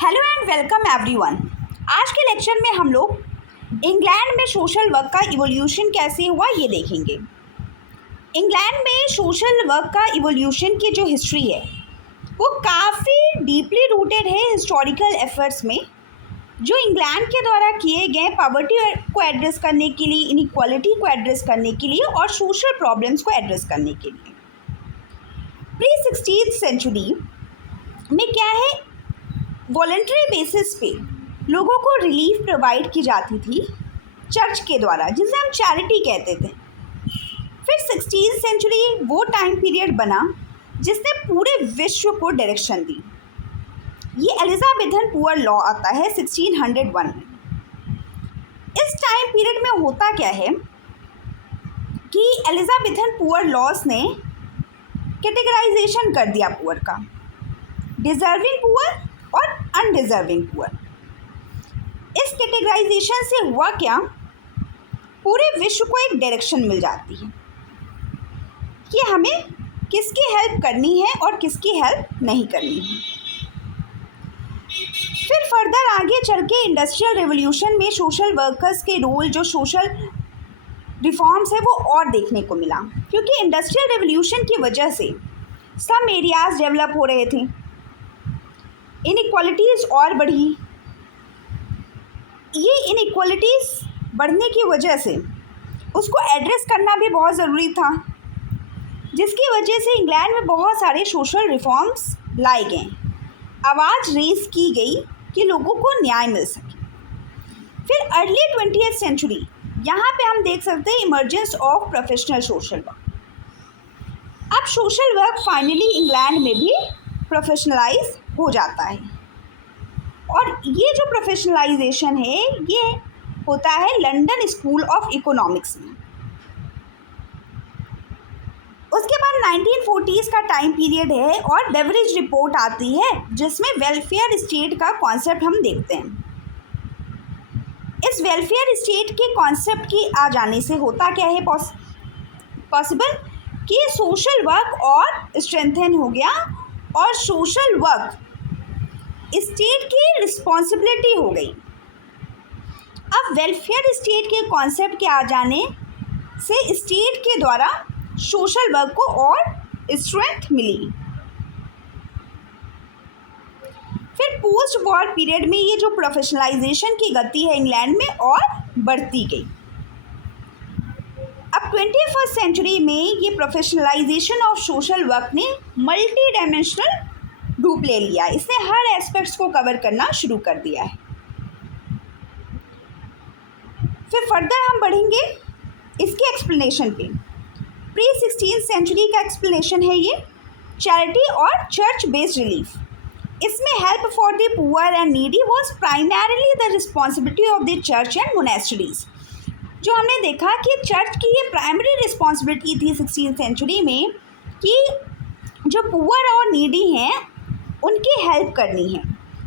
Hello and welcome everyone. आज के lecture में हम लोग इंग्लैंड में सोशल वर्क का इवोल्यूशन कैसे हुआ ये देखेंगे। इंग्लैंड में सोशल वर्क का इवोल्यूशन की जो हिस्ट्री है वो काफ़ी डीपली रूटेड है हिस्टोरिकल एफर्ट्स में, जो इंग्लैंड के द्वारा किए गए पॉवर्टी को एड्रेस करने के लिए, इनइक्वालिटी को एड्रेस करने के लिए और सोशल प्रॉब्लम्स को एड्रेस करने के लिए। प्री 16th सेंचुरी में क्या है, वॉलंटरी बेसिस पे लोगों को रिलीफ प्रोवाइड की जाती थी चर्च के द्वारा, जिसे हम चैरिटी कहते थे। फिर 16th सेंचुरी वो टाइम पीरियड बना जिसने पूरे विश्व को डायरेक्शन दी। ये एलिजाबेथन पुअर लॉ आता है 1601 में। इस टाइम पीरियड में होता क्या है कि एलिजाबेथन पुअर लॉस ने कैटेगराइजेशन कर दिया पुअर का, डिजर्विंग पुअर और अनडिजर्विंग पुअर। इस कैटेगराइजेशन से हुआ क्या, पूरे विश्व को एक डायरेक्शन मिल जाती है कि हमें किसकी हेल्प करनी है और किसकी हेल्प नहीं करनी है। फिर फर्दर आगे चल के इंडस्ट्रियल रेवोल्यूशन में सोशल वर्कर्स के रोल, जो सोशल रिफॉर्म्स है, वो और देखने को मिला, क्योंकि इंडस्ट्रियल रेवोल्यूशन की वजह से सम एरियाज डेवलप हो रहे थे, इनइक्वालिटीज़ और बढ़ी। ये इनइक्वालिटीज़ बढ़ने की वजह से उसको एड्रेस करना भी बहुत ज़रूरी था, जिसकी वजह से इंग्लैंड में बहुत सारे सोशल रिफॉर्म्स लाए गए, आवाज़ रेज की गई कि लोगों को न्याय मिल सके। फिर अर्ली 20th सेंचुरी, यहाँ पे हम देख सकते हैं emergence of professional social work. अब सोशल वर्क फाइनली इंग्लैंड में भी प्रोफेशनलाइज हो जाता है, और ये जो प्रोफेशनलाइजेशन है ये होता है लंदन स्कूल ऑफ इकोनॉमिक्स में। उसके बाद 1940s का टाइम पीरियड है और बेवरेज रिपोर्ट आती है, जिसमें वेलफेयर स्टेट का कॉन्सेप्ट हम देखते हैं। इस वेलफेयर स्टेट के कॉन्सेप्ट की आ जाने से होता क्या है पॉसिबल कि सोशल वर्क और स्ट्रेंथन हो गया और सोशल वर्क स्टेट की रिस्पॉन्सिबिलिटी हो गई। अब वेलफेयर स्टेट के कॉन्सेप्ट के आ जाने से स्टेट के द्वारा सोशल वर्क को और स्ट्रेंथ मिली। फिर पोस्ट वॉर पीरियड में ये जो प्रोफेशनलाइजेशन की गति है इंग्लैंड में और बढ़ती गई। अब 21st सेंचुरी में ये प्रोफेशनलाइजेशन ऑफ सोशल वर्क ने मल्टी डायमेंशनल रूप ले लिया, इसने हर एस्पेक्ट्स को कवर करना शुरू कर दिया है। फिर फर्दर हम बढ़ेंगे इसके एक्सप्लेनेशन पे। प्री 16th सेंचुरी का एक्सप्लेनेशन है ये चैरिटी और चर्च बेस्ड रिलीफ। इसमें help for the poor and needy was primarily the responsibility of the church and monasteries. जो हमने देखा कि चर्च की ये प्राइमरी रिस्पॉन्सिबिलिटी थी 16th सेंचुरी में कि जो पुअर और नीडी हैं उनकी हेल्प करनी है।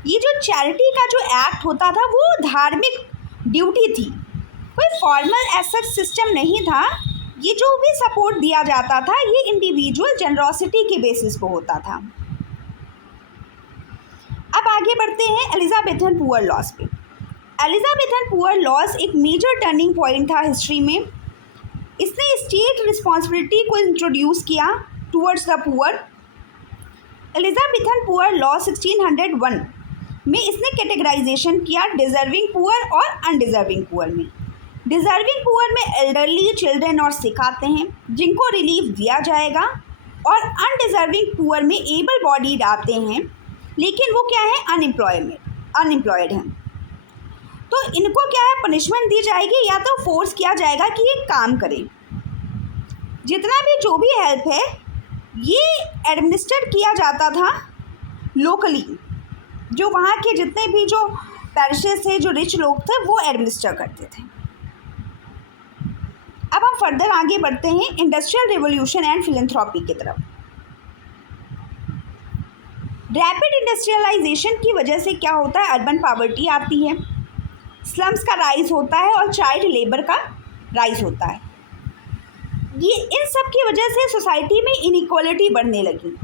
ये जो चैरिटी का जो एक्ट होता था वो धार्मिक ड्यूटी थी, कोई फॉर्मल एसेट सिस्टम नहीं था। ये जो भी सपोर्ट दिया जाता था ये इंडिविजुअल जनरॉसिटी के बेसिस पे होता था। अब आगे बढ़ते हैं एलिजाबेथन पुअर लॉस पे। एलिजाबेथन पुअर लॉस एक मेजर टर्निंग पॉइंट था हिस्ट्री में। इसने स्टेट रिस्पॉन्सिबिलिटी को इंट्रोड्यूस किया towards the poor. Elizabethan poor law 1601 में इसने कैटेगराइजेशन किया डिजर्विंग पुअर और अनडिजर्विंग पुअर में। डिजर्विंग पुअर में एल्डरली, चिल्ड्रन और सिक आते हैं जिनको रिलीफ दिया जाएगा, और अनडिजर्विंग पुअर में एबल बॉडीड आते हैं लेकिन वो क्या है, अनएम्प्लॉयड हैं। तो इनको क्या है, पनिशमेंट दी जाएगी या तो फोर्स किया जाएगा कि ये काम करें। जितना भी जो भी हेल्प है ये एडमिनिस्ट्रेट किया जाता था लोकली, जो वहाँ के जितने भी जो पैरिशेस थे, जो रिच लोग थे, वो एडमिनिस्टर करते थे। अब हम फर्दर आगे बढ़ते हैं इंडस्ट्रियल रिवोल्यूशन एंड फिलैंथ्रोपी की तरफ। रैपिड इंडस्ट्रियलाइजेशन की वजह से क्या होता है, अर्बन पॉवर्टी आती है, स्लम्स का राइज होता है और चाइल्ड लेबर का राइज होता है। ये इन सब की वजह से सोसाइटी में इनइक्वालिटी बढ़ने लगी,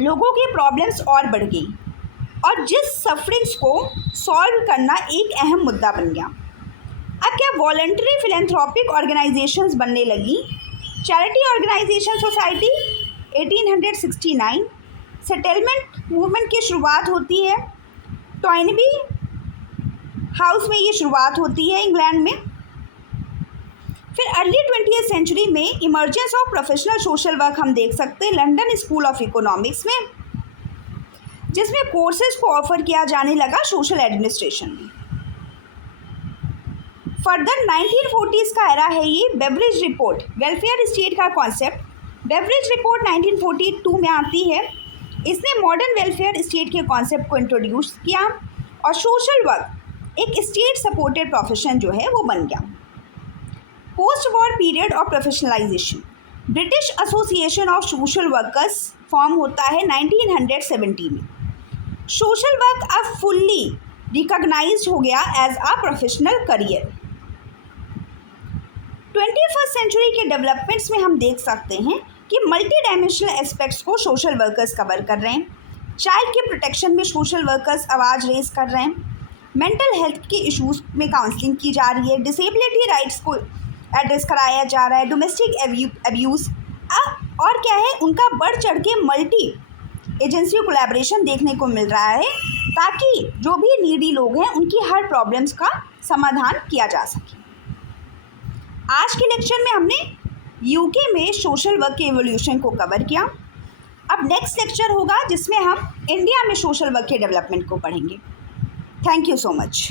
लोगों की प्रॉब्लम्स और बढ़ गई, और और जिस सफरिंग्स को सॉल्व करना एक अहम मुद्दा बन गया। अब क्या वॉलंटरी फिलेंथ्रोपिक ऑर्गेनाइजेशंस बनने लगी। Charity organisation society 1869, settlement movement की शुरुआत होती है। टॉयनबी हाउस में ये शुरुआत होती है इंग्लैंड में। फिर अर्ली 20th सेंचुरी में emergence of professional social work हम देख सकते हैं लंदन स्कूल ऑफ इकोनॉमिक्स में, जिसमें कोर्सेज को ऑफर किया जाने लगा सोशल एडमिनिस्ट्रेशन में। फर्दर 1940s का एरा है ये। बेवरेज रिपोर्ट, वेलफेयर स्टेट का कॉन्सेप्ट बेवरेज रिपोर्ट 1942 में आती है। इसने मॉडर्न वेलफेयर स्टेट के कॉन्सेप्ट को इंट्रोड्यूस किया और सोशल वर्क एक स्टेट सपोर्टेड प्रोफेशन जो है वो बन गया। Post war period of professionalisation, British association of social workers form होता है 1970 में। सोशल वर्क अब फुल्ली रिकॉग्नाइज्ड हो गया as a professional career. 21st century के डेवलपमेंट्स में हम देख सकते हैं कि मल्टी डायमेंशनल एस्पेक्ट्स को सोशल वर्कर्स कवर कर रहे हैं। चाइल्ड के प्रोटेक्शन में सोशल वर्कर्स आवाज़ रेज कर रहे हैं। मेंटल हेल्थ के इश्यूज में काउंसलिंग की जा रही है। डिसेबिलिटी राइट्स को एड्रेस कराया जा रहा है। डोमेस्टिक अब्यूज़ और क्या है, उनका बढ़ चढ़ के मल्टी एजेंसी कोलैबोरेशन देखने को मिल रहा है ताकि जो भी नीडी लोग हैं उनकी हर प्रॉब्लम्स का समाधान किया जा सके। आज के लेक्चर में हमने यूके में सोशल वर्क के इवोल्यूशन को कवर किया। अब नेक्स्ट लेक्चर होगा जिसमें हम इंडिया में सोशल वर्क के डेवलपमेंट को पढ़ेंगे। Thank you so much.